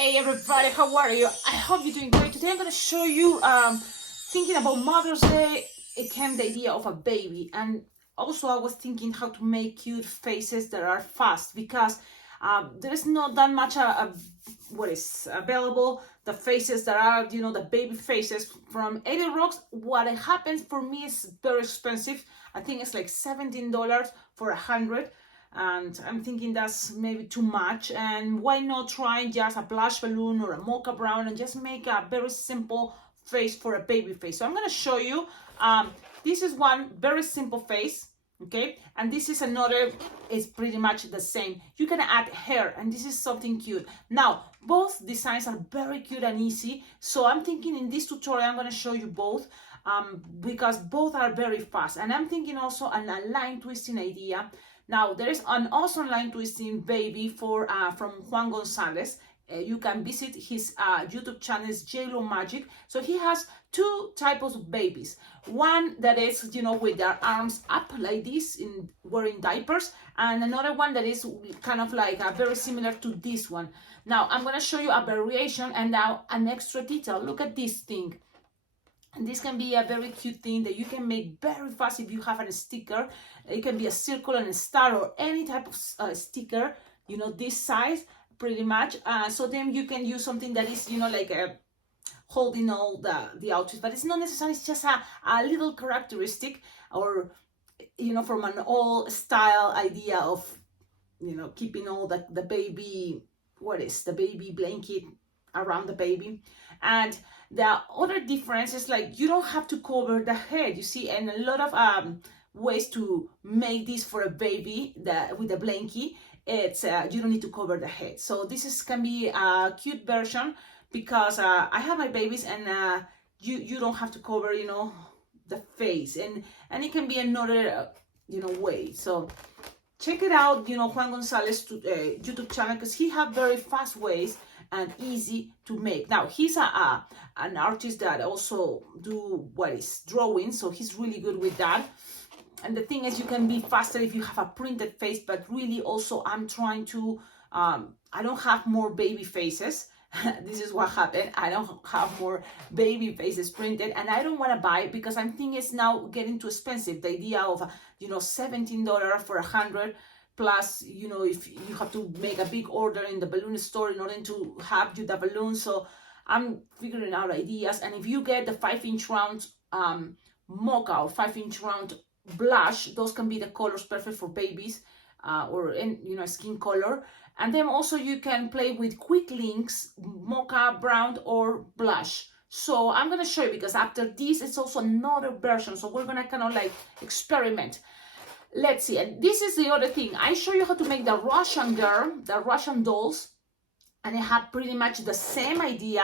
Hey everybody, how are you? I hope you're doing great. Today I'm going to show you thinking about Mother's Day. It came the idea of a baby, and also I was thinking how to make cute faces that are fast, because there is not that much what is available. The faces that are, the baby faces from 80 Rocks. What happens for me is very expensive. I think it's like $17 for 100. And I'm thinking that's maybe too much, and why not try just a blush balloon or a mocha brown and just make a very simple face for a baby face. So I'm going to show you, this is one very simple face, okay, and this is another. It's pretty much the same. You can add hair, and this is something cute. Now both designs are very cute and easy, so I'm thinking in this tutorial I'm going to show you both, because both are very fast. And I'm thinking also an line twisting idea. Now, there is an awesome line twisting baby from Juan Gonzalez. You can visit his YouTube channel, JLo Magic. So he has two types of babies. One that is, with their arms up like this, wearing diapers, and another one that is kind of like very similar to this one. Now, I'm going to show you a variation and now an extra detail. Look at this thing. And this can be a very cute thing that you can make very fast if you have a sticker. It can be a circle and a star or any type of sticker, this size pretty much. So then you can use something that is, like holding all the outfits, but it's not necessarily, it's just a little characteristic, or, from an old style idea of, keeping all the baby, the baby blanket around the baby. And the other difference is, like, you don't have to cover the head, you see, and a lot of ways to make this for a baby with a blankie. It's you don't need to cover the head. So this can be a cute version, because I have my babies, and you don't have to cover, the face, and it can be another way. So check it out, Juan Gonzalez YouTube channel, because he have very fast ways and easy to make. Now he's an artist that also do drawing, so he's really good with that. And the thing is, you can be faster if you have a printed face, but really also I'm trying to I don't have more baby faces. This is what happened. I don't have more baby faces printed, and I don't want to buy, because I think it's now getting too expensive. The idea of $17 for 100, plus if you have to make a big order in the balloon store in order to have the balloon. So I'm figuring out ideas. And if you get the 5-inch round mocha or 5-inch round blush, those can be the colors perfect for babies, or in skin color. And then also you can play with quick links, mocha brown or blush. So I'm going to show you, because after this it's also another version, so we're going to kind of like experiment. Let's see. And this is the other thing. I show you how to make the Russian girl, the Russian dolls, and it had pretty much the same idea.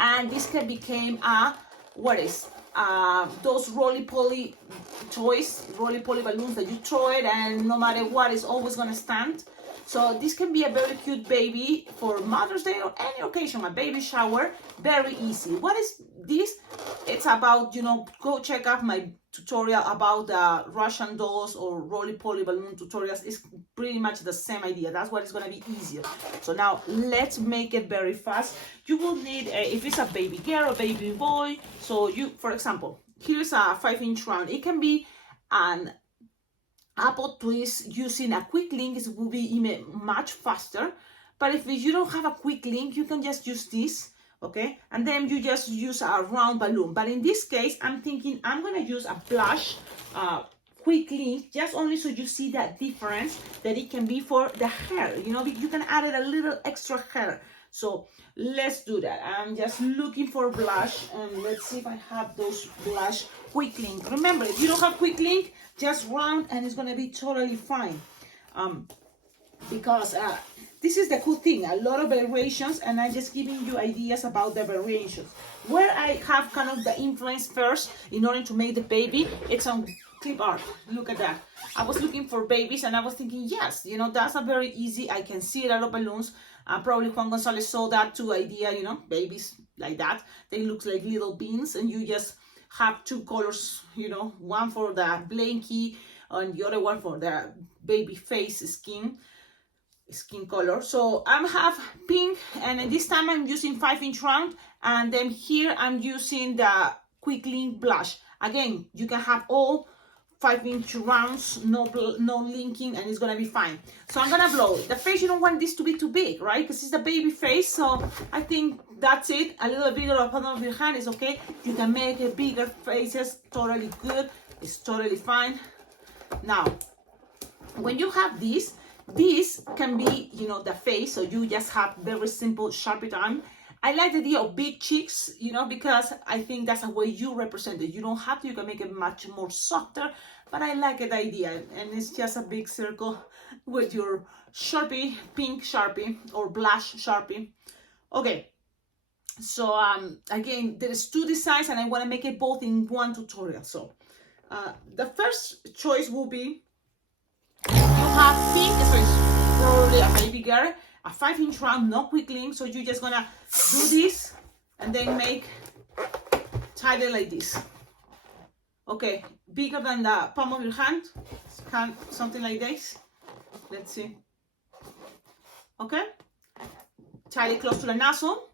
And this can become those roly-poly toys, roly-poly balloons that you throw it, and no matter what, it's always gonna stand. So this can be a very cute baby for Mother's Day or any occasion, a baby shower. Very easy. What is this? It's about, go check out my tutorial about the Russian dolls or roly-poly balloon tutorials. It's pretty much the same idea. That's what is going to be easier. So now let's make it very fast. You will need, if it's a baby girl or baby boy, so for example, here's a 5-inch round. It can be an apple twist using a quick link. It will be even much faster. But if you don't have a quick link, you can just use this. Okay, and then you just use a round balloon. But in this case, I'm thinking I'm going to use a blush quick link, just only so you see that difference that it can be for the hair. You can add a little extra hair. So let's do that. I'm just looking for blush, and let's see if I have those blush quick link. Remember, if you don't have quick link, just round and it's going to be totally fine. Because this is the cool thing, a lot of variations, and I'm just giving you ideas about the variations. Where I have kind of the influence first in order to make the baby, it's on clip art. Look at that. I was looking for babies, and I was thinking, yes, that's a very easy, I can see a lot of balloons. Probably Juan Gonzalez saw that too idea, babies like that. They look like little beans, and you just have two colors, one for the blankie and the other one for the baby face skin. skin color. So I have pink, and this time I'm using 5-inch round, and then here I'm using the quick link blush. Again, you can have all 5-inch rounds, no linking, and it's gonna be fine. So I'm gonna blow it. The face, you don't want this to be too big, right? Because it's a baby face, so I think that's it. A little bit bigger of palm of your hand is okay. You can make it bigger faces, totally good. It's totally fine. Now, when you have this can be, you know, the face, so you just have very simple Sharpie time. I like the idea of big cheeks, you know, because I think that's the way you represent it. You don't have to, you can make it much more softer, but I like the idea. And it's just a big circle with your Sharpie, pink Sharpie or blush Sharpie. Okay, so again, there's 2 designs and I want to make it both in one tutorial. So the first choice will be, you have pink, so it's probably a baby girl, a 5-inch round, no quick link. So you're just gonna do this and then tie it like this. Okay, bigger than the palm of your hand, something like this. Let's see. Okay, tie it close to the nozzle,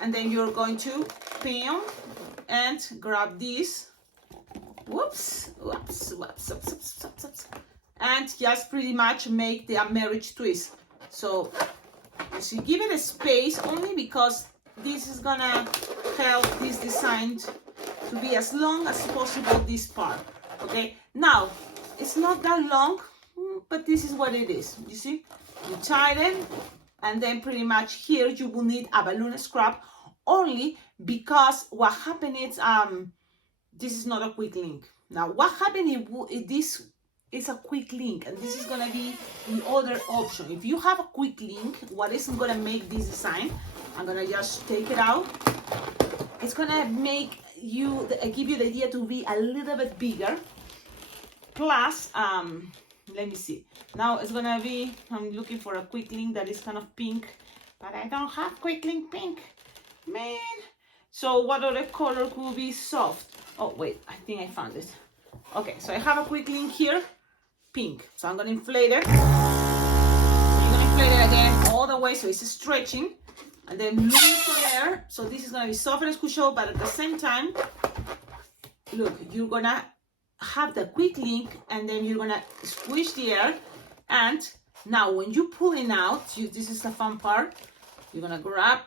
and then you're going to pin and grab this. Whoops, and just pretty much make the marriage twist. So you give it a space only because this is gonna help this design to be as long as possible, this part. Okay, now it's not that long, but this is what it is. You see, you tie it, and then pretty much here you will need a balloon scrap, only because what happened is this is not a quick link. Now what happened if this is a quick link, and this is gonna be the other option. If you have a quick link, what is gonna make this design, I'm gonna just take it out. It's gonna make you, give you the idea to be a little bit bigger. Plus, let me see. Now it's gonna be, I'm looking for a quick link that is kind of pink, but I don't have quick link pink, man. So what other color could be soft? Oh wait, I think I found it. Okay, so I have a quick link here, pink. So I'm gonna inflate it. So you're gonna inflate it again all the way so it's stretching, and then move from there. So this is gonna be soft and squishy, but at the same time, look, you're gonna have the quick link, and then you're gonna squish the air. And now when you pull it out, this is the fun part. You're gonna grab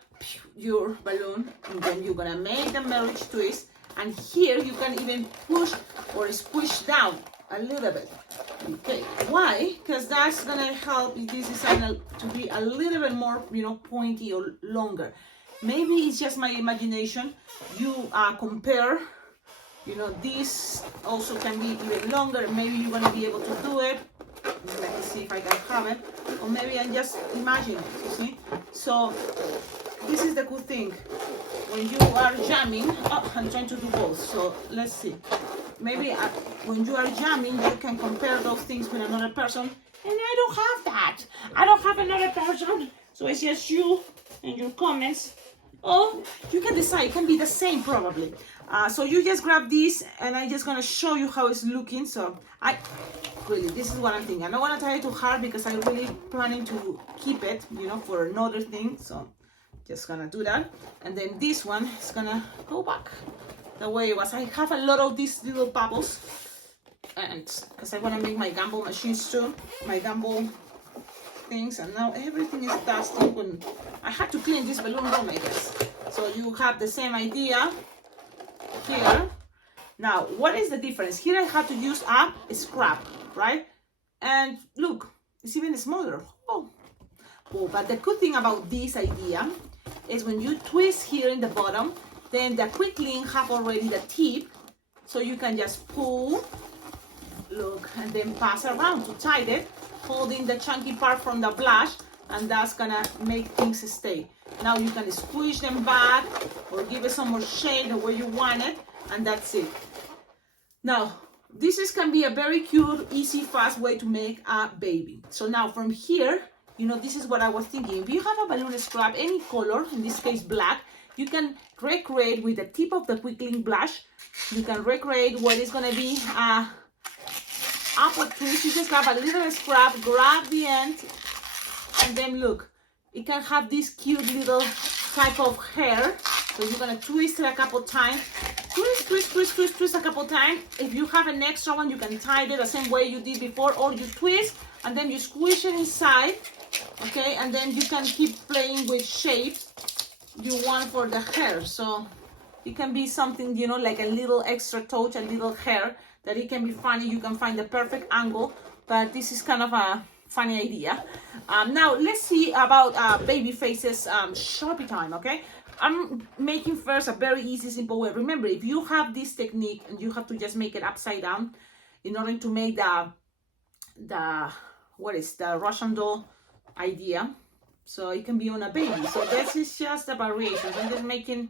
your balloon, and then you're gonna make the marriage twist. And here you can even push or squish down a little bit. Okay, why? Because that's gonna help this design to be a little bit more, you know, pointy or longer. Maybe it's just my imagination. You compare, you know, this also can be even longer. Maybe you're gonna be able to do it. Let me see if I can have it. Or maybe I'm just imagining, you see? So this is the good thing. When you are jamming, I'm trying to do both, so let's see. Maybe when you are jamming, you can compare those things with another person, and I don't have that. I don't have another person, so it's just you and your comments. Oh, you can decide, it can be the same probably. So you just grab this, and I'm just gonna show you how it's looking. So this is what I'm thinking. I don't wanna try it too hard because I'm really planning to keep it, you know, for another thing, so. Just gonna do that, and then this one is gonna go back the way it was. I have a lot of these little bubbles, and because I want to make my gumball machines too, my gumball things, and now everything is dusty. When I had to clean this balloon dome, I guess. So you have the same idea here. Now, what is the difference? Here I have to use a scrap, right? And look, it's even smaller. Oh, but the good thing about this idea is when you twist here in the bottom, then the quick link have already the tip, so you can just pull, look, and then pass around to tie it, holding the chunky part from the blush, and that's gonna make things stay. Now you can squish them back or give it some more shade the way you want it, and that's it. Now, can be a very cute, easy, fast way to make a baby. So now from here, you know, this is what I was thinking. If you have a balloon scrap, any color, in this case black, you can recreate with the tip of the quick link blush. You can recreate what is gonna be a apple twist. You just grab a little scrap, grab the end, and then look, it can have this cute little type of hair. So you're gonna twist it a couple times. Twist a couple times. If you have an extra one, you can tie it the same way you did before, or you twist and then you squish it inside, okay? And then you can keep playing with shapes you want for the hair. So it can be something, you know, like a little extra touch, a little hair, that it can be funny. You can find the perfect angle, but this is kind of a funny idea. Now let's see about baby faces Sharpie time, okay? I'm making first a very easy, simple way. Remember, if you have this technique, and you have to just make it upside down in order to make the Russian doll idea. So it can be on a baby. So this is just a variation. I'm just making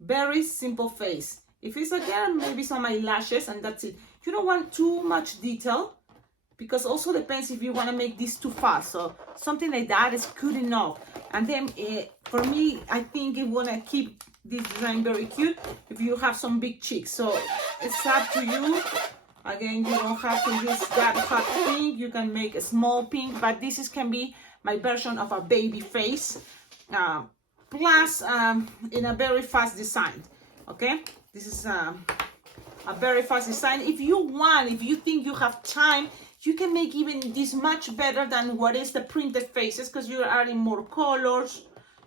very simple face. If it's a girl, maybe some eyelashes, and that's it. You don't want too much detail, because also depends if you want to make this too fast. So something like that is good enough. And then for me, I think you want to keep this design very cute if you have some big cheeks. So it's up to you. Again, you don't have to use that hot pink. You can make a small pink, but this can be my version of a baby face, plus in a very fast design. Okay, this is a very fast design. If you want, if you think you have time, you can make even this much better than what is the printed faces, because you are adding more colors,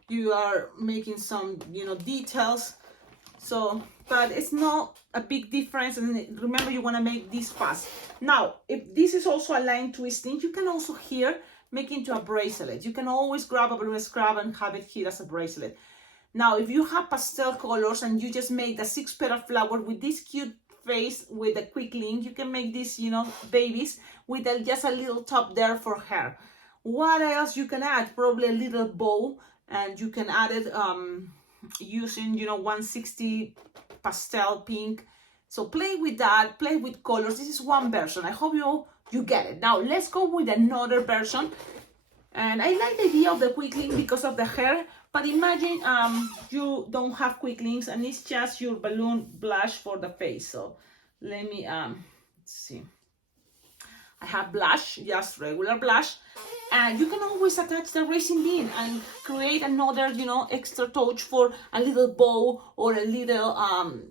you are making some, you know, details. So, but it's not a big difference. And remember, you want to make this fast. Now, if this is also a line twisting, you can also here make into a bracelet. You can always grab a balloon scrap and have it here as a bracelet. Now, if you have pastel colors and you just made the 6-petal flower with this cute face with a quick link, you can make these, you know, babies with just a little top there for hair. What else you can add? Probably a little bow, and you can add it using, you know, 160 pastel pink. So play with that, play with colors. This is one version. I hope you get it. Now let's go with another version. And I like the idea of the quick link because of the hair, but imagine you don't have quick links and it's just your balloon blush for the face. So let me let's see. I have blush, just regular blush, and you can always attach the racing bean and create another, you know, extra touch for a little bow or a little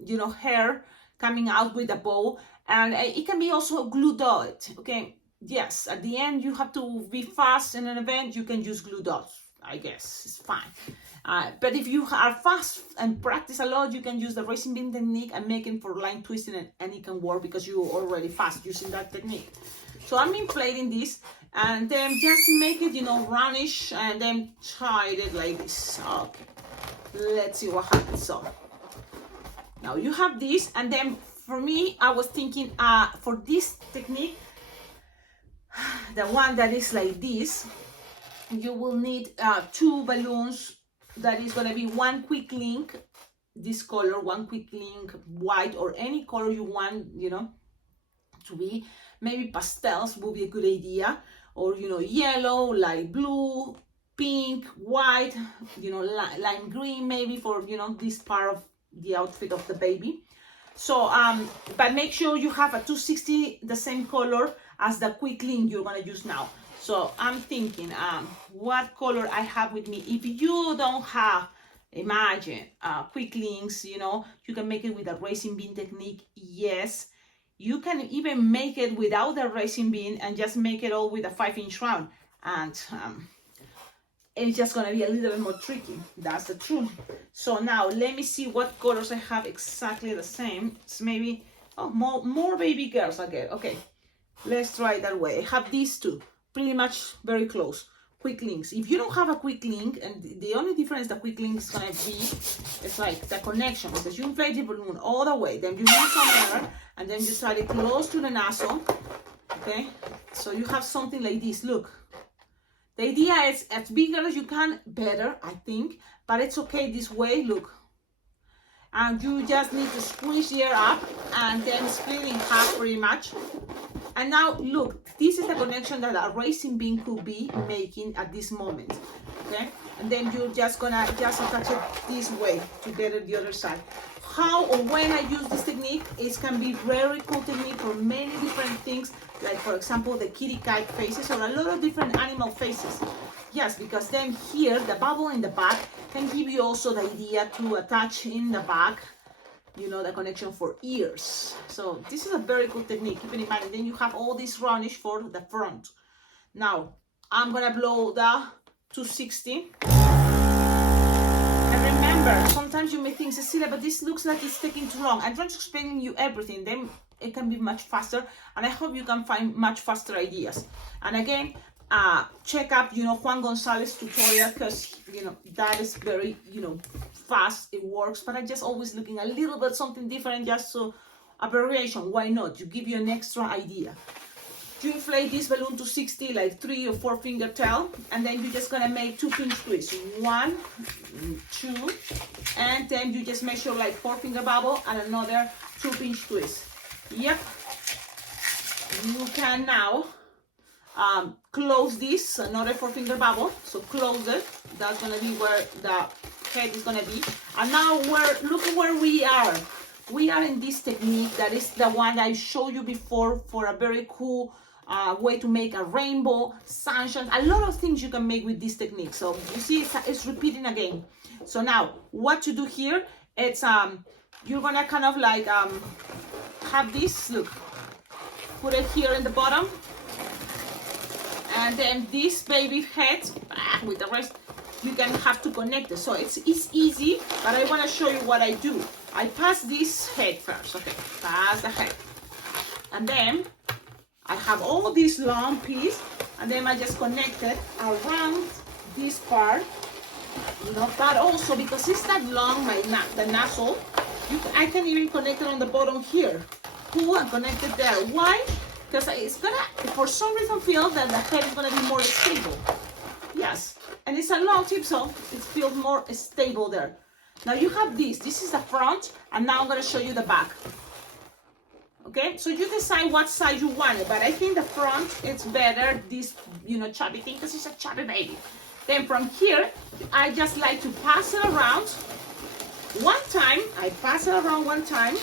you know, hair coming out with a bow. And it can be also glue dot. Okay, yes, at the end you have to be fast in an event, you can use glue dots, I guess it's fine. But if you are fast and practice a lot, you can use the racing bean technique and make it for line twisting, and it can work because you're already fast using that technique. So I'm inflating this and then just make it, you know, roundish, and then tie it like this. Okay, let's see what happens. So now you have this, and then for me, I was thinking for this technique, the one that is like this, you will need 2 balloons. That is going to be one quick link, this color, one quick link white, or any color you want, you know, to be. Maybe pastels will be a good idea, or, you know, yellow, light blue, pink, white, you know, lime green maybe for, you know, this part of the outfit of the baby. So but make sure you have a 260, the same color as the quick link you're going to use now. So I'm thinking what color I have with me. If you don't have, imagine quick links, you know, you can make it with a racing bean technique. Yes, you can even make it without the racing bean and just make it all with a 5-inch round, and it's just gonna be a little bit more tricky. That's the truth. So now let me see what colors I have exactly the same. It's maybe more baby girls again. Okay, let's try it that way. I have these two pretty much very close. Quick links. If you don't have a quick link, and the only difference the quick link is gonna be, it's like the connection, because you inflate the balloon all the way, then you move some air, and then you slide it close to the nozzle. Okay, so you have something like this. Look, the idea is as bigger as you can, better, I think, but it's okay this way. Look, and you just need to squeeze the air up and then split in half pretty much. And now look, this is the connection that a racing bean could be making at this moment. Okay, and then you're just gonna attach it this way to get it the other side. How or when I use this technique, it can be very cool technique for many different things, like for example the kitty cat faces or a lot of different animal faces. Yes, because then here, the bubble in the back can give you also the idea to attach in the back, you know, the connection for ears. So this is a very good technique, keep in mind. And then you have all this roundish for the front. Now, I'm gonna blow the 260. And remember, sometimes you may think, Cecilia, but this looks like it's taking too long. I'm trying to explain you everything, then it can be much faster. And I hope you can find much faster ideas. And again, check up, you know, Juan Gonzalez tutorial, because, you know, that is very, you know, fast, it works. But I'm just always looking a little bit something different, just so a variation. Why not? You give you an extra idea. You inflate this balloon to 60, like 3 or 4 finger tail, and then you're just gonna make 2 pinch twists. 1, 2, and then you just measure like 4 finger bubble and another 2 pinch twist. Yep. You can now close this, another 4 finger bubble. So close it. That's gonna be where the head is gonna be. And now look where we are. We are in this technique that is the one I showed you before for a very cool way to make a rainbow, sunshine, a lot of things you can make with this technique. So you see, it's repeating again. So now what you do here, it's you're gonna kind of like have this, look, put it here in the bottom, and then this baby head with the rest, you can have to connect it. So it's easy, but I want to show you what I do. I pass this head first. Okay, pass the head, and then I have all this long piece, and then I just connect it around this part, you know. But also because it's that long, the nozzle, I can even connect it on the bottom here. Pull and connect it there. Why? Because it's gonna, for some reason, feel that the head is gonna be more stable. Yes, and it's a long tip, so it feels more stable there. Now you have this is the front, and now I'm gonna show you the back. Okay, so you decide what side you want it, but I think the front, it's better, this, you know, chubby thing, because it's a chubby baby. Then from here, I just like to pass it around one time. I pass it around one time,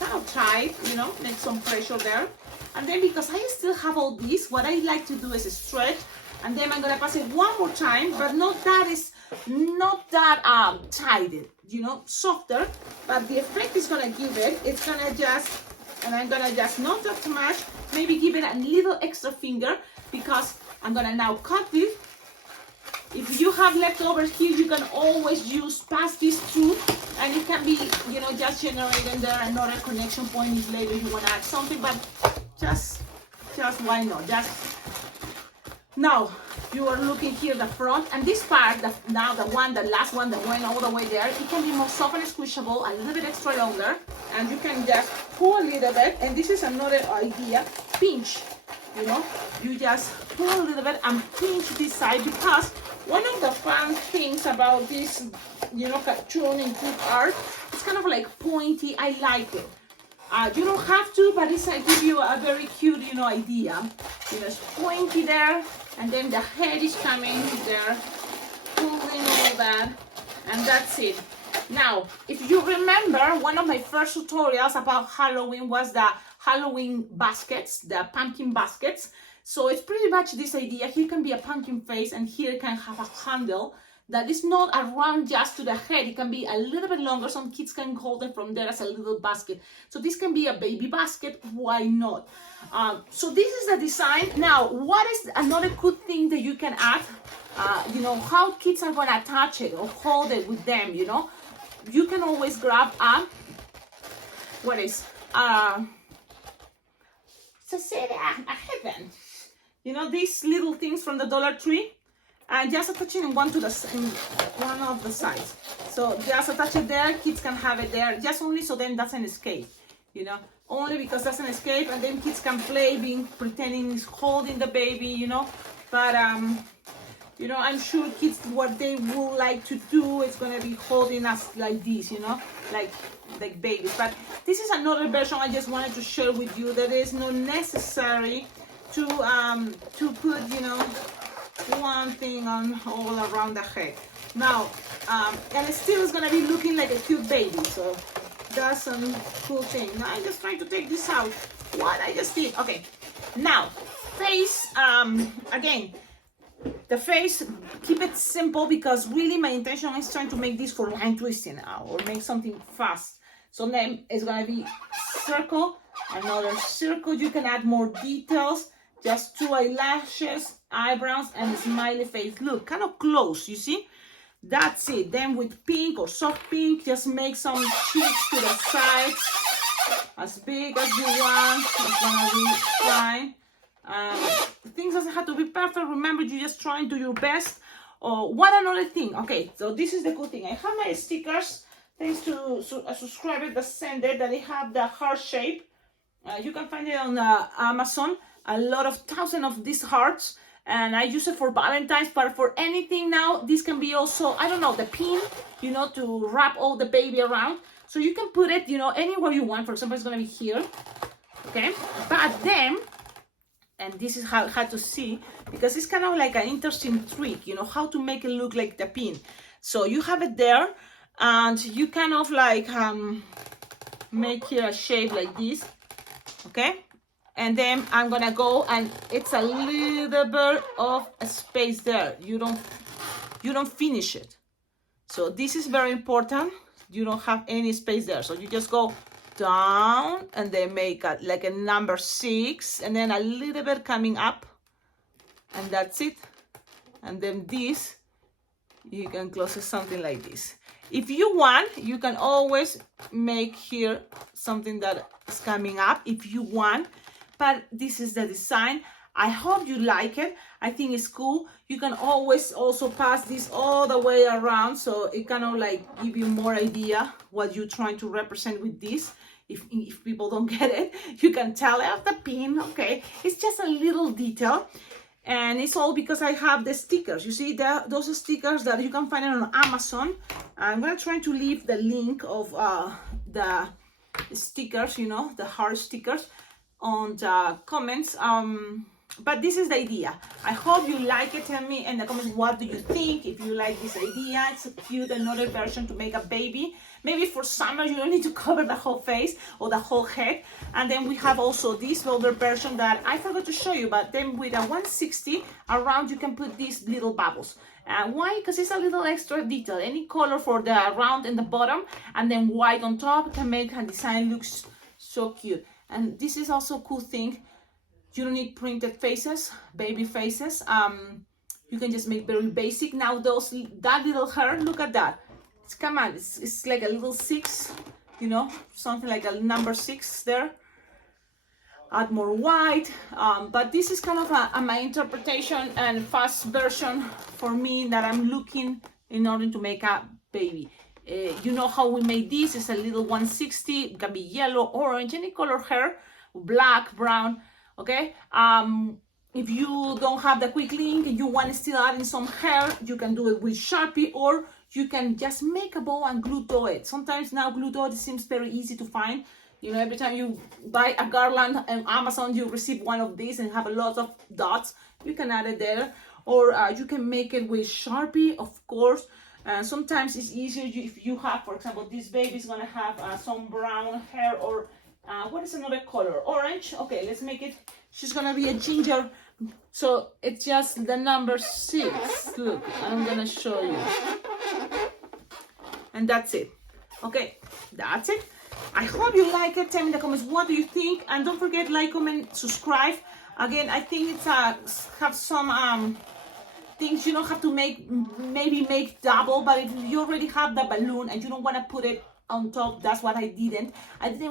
kind of tight, you know, make some pressure there. And then because I still have all this, what I like to do is stretch, and then I'm gonna pass it one more time, but not that tight, you know, softer. But the effect is gonna give it, it's gonna just, and I'm gonna just not that much, maybe give it a little extra finger, because I'm gonna now cut it. If you have leftovers here, you can always use past these two, and it can be, you know, just generating there another connection point if later you want to add something. But just why not? Just now you are looking here the front, and this part, the last one that went all the way there, it can be more soft and squishable, a little bit extra longer, and you can just pull a little bit. And this is another idea, pinch. You know, you just pull a little bit and pinch this side, because one of the fun things about this, you know, cartoon and clip art, it's kind of like pointy. I like it. You don't have to, but it's give you a very cute, you know, idea. You know, it's pointy there, and then the head is coming there, pulling all that, and that's it. Now, if you remember, one of my first tutorials about Halloween was the Halloween baskets, the pumpkin baskets. So it's pretty much this idea. Here can be a pumpkin face, and here can have a handle that is not around just to the head. It can be a little bit longer. Some kids can hold it from there as a little basket. So this can be a baby basket. Why not? So this is the design. Now, what is another good thing that you can add? You know, how kids are going to attach it or hold it with them, you know? You can always grab a, Cecilia, a headband. You know, these little things from the Dollar Tree, and just attach it in one of the sides. So just attach it there. Kids can have it there, just only so then doesn't escape. You know, only because doesn't escape, and then kids can play pretending he's holding the baby. You know, but you know, I'm sure kids, what they would like to do is gonna be holding us like this. You know, like babies. But this is another version I just wanted to share with you. That is not necessary to put, you know, one thing on all around the head. Now, and it still is gonna be looking like a cute baby. So that's a cool thing. Now I'm just trying to take this out. What I just did. Okay. Now, face. Again, The face, keep it simple, because really my intention is trying to make this for line twisting now, or make something fast. So then it's gonna be circle, another circle. You can add more details, just 2 eyelashes, eyebrows, and a smiley face. Look, kind of close, you see? That's it. Then with pink or soft pink, just make some cheeks to the sides, as big as you want. It's gonna be fine. Things doesn't have to be perfect. Remember, you just try and do your best. One another thing. Okay, so this is the good thing. I have my stickers, thanks to a subscriber that sent it, that they have the heart shape. You can find it on Amazon. A lot of thousands of these hearts. And I use it for Valentine's, but for anything now, this can be also, I don't know, the pin, you know, to wrap all the baby around. So you can put it, you know, anywhere you want. For example, it's going to be here. Okay. But then, and this is how to see, because it's kind of like an interesting trick, you know, how to make it look like the pin. So you have it there, and you kind of like make here a shape like this. Okay. And then I'm gonna go, and it's a little bit of a space there. You don't finish it. So this is very important. You don't have any space there. So you just go down, and then make like a number 6, and then a little bit coming up, and that's it. And then this, you can close it something like this. If you want, you can always make here something that is coming up if you want. But this is the design. I hope you like it. I think it's cool. You can always also pass this all the way around, so it kind of like give you more idea what you're trying to represent with this. If people don't get it, you can tell it the pin. Okay, it's just a little detail, and it's all because I have the stickers. You see, those stickers that you can find on Amazon. I'm gonna try to leave the link of the stickers, you know, the heart stickers, on the comments. But this is the idea. I hope you like it. Tell me in the comments, what do you think? If you like this idea, it's a cute another version to make a baby. Maybe for summer you don't need to cover the whole face or the whole head. And then we have also this longer version that I forgot to show you, but then with a 160 around, you can put these little bubbles. Why? Because it's a little extra detail. Any color for the round in the bottom, and then white on top can make a design looks so cute. And this is also a cool thing. You don't need printed faces, baby faces. You can just make very basic. Now that little hair, look at that. Come on, it's like a little 6, you know, something like a number 6 there. Add more white. But this is kind of my interpretation and fast version for me that I'm looking in order to make a baby. You know how we made this. It's a little 160. It can be yellow, orange, any color hair, black, brown. Okay. If you don't have the quick link and you want to still add in some hair, you can do it with Sharpie, or you can just make a bow and glue dot it. Sometimes now glue dot seems very easy to find. You know, every time you buy a garland on Amazon, you receive one of these and have a lot of dots. You can add it there, or you can make it with Sharpie, of course. Sometimes it's easier if you have, for example, this baby is gonna have some brown hair, or what is another color? Orange. Okay, let's make it. She's gonna be a ginger. So it's just the number 6. Look, I'm gonna show you. And that's it. Okay, that's it. I hope you like it. Tell me in the comments, what do you think? And don't forget, like, comment, subscribe. Again, I think it's have some things you don't have to maybe make double, but if you already have the balloon and you don't want to put it on top, that's what I didn't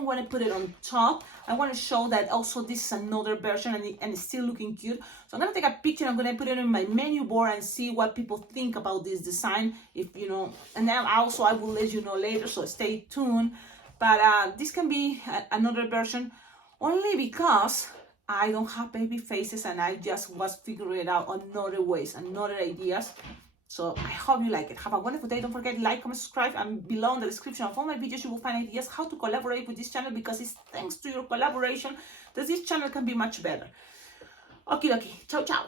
want to put it on top. I want to show that also this is another version, and it's still looking cute. So I'm gonna take a picture. I'm gonna put it on my menu board and see what people think about this design, if you know, and then also I will let you know later, so stay tuned. But this can be another version, only because I don't have baby faces and I just was figuring it out on other ways and other ideas. So I hope you like it. Have a wonderful day. Don't forget, like, comment, subscribe, and below in the description of all my videos you will find ideas how to collaborate with this channel, because it's thanks to your collaboration that this channel can be much better. Okay, ciao, ciao.